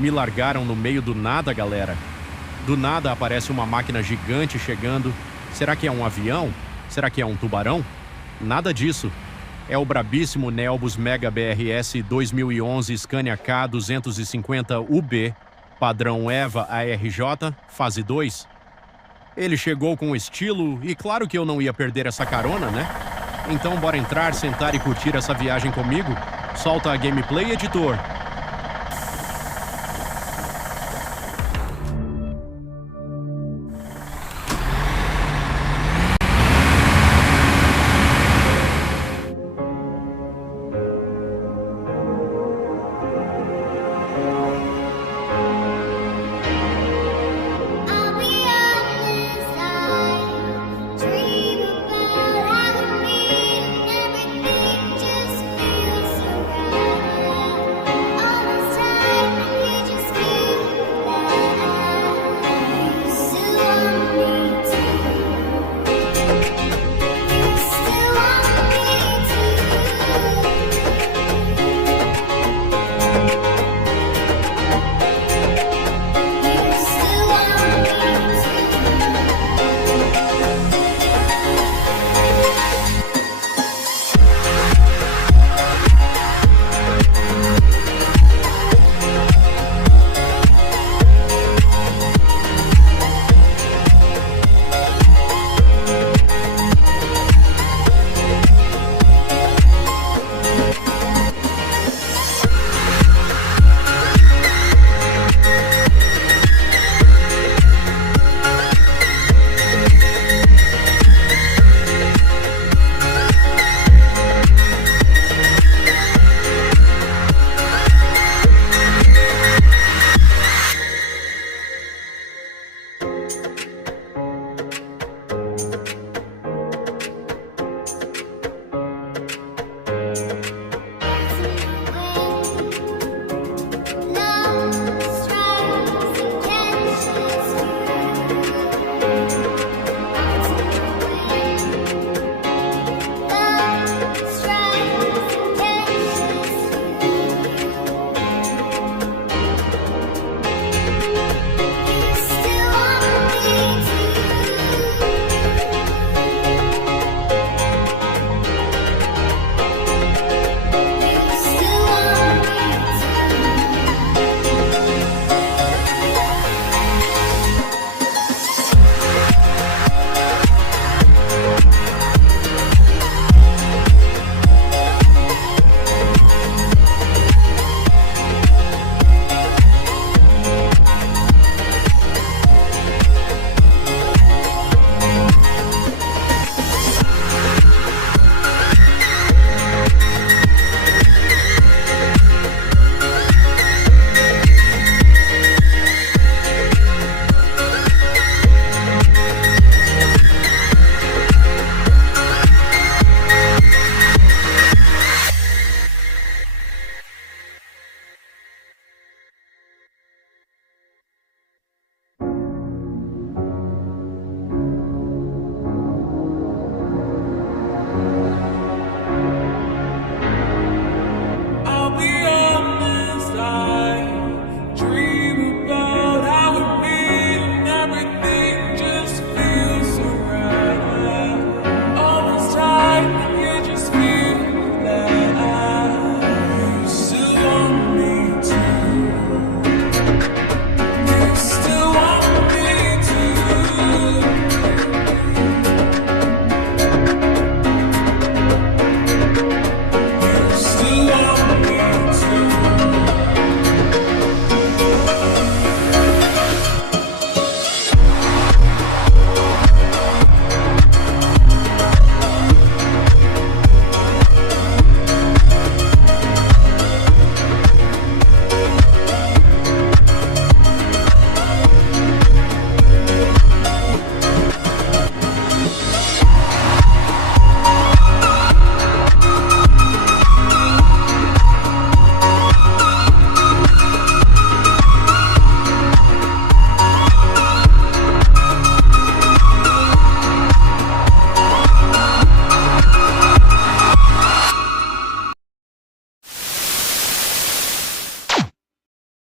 Me largaram no meio do nada, galera. Do nada aparece uma máquina gigante chegando. Será que é um avião? Será que é um tubarão? Nada disso. É o brabíssimo Neobus Mega BRS 2011 Scania K250UB, padrão EVA ARJ, fase 2. Ele chegou com estilo e claro que eu não ia perder essa carona, né? Então bora entrar, sentar e curtir essa viagem comigo? Solta a gameplay, editor!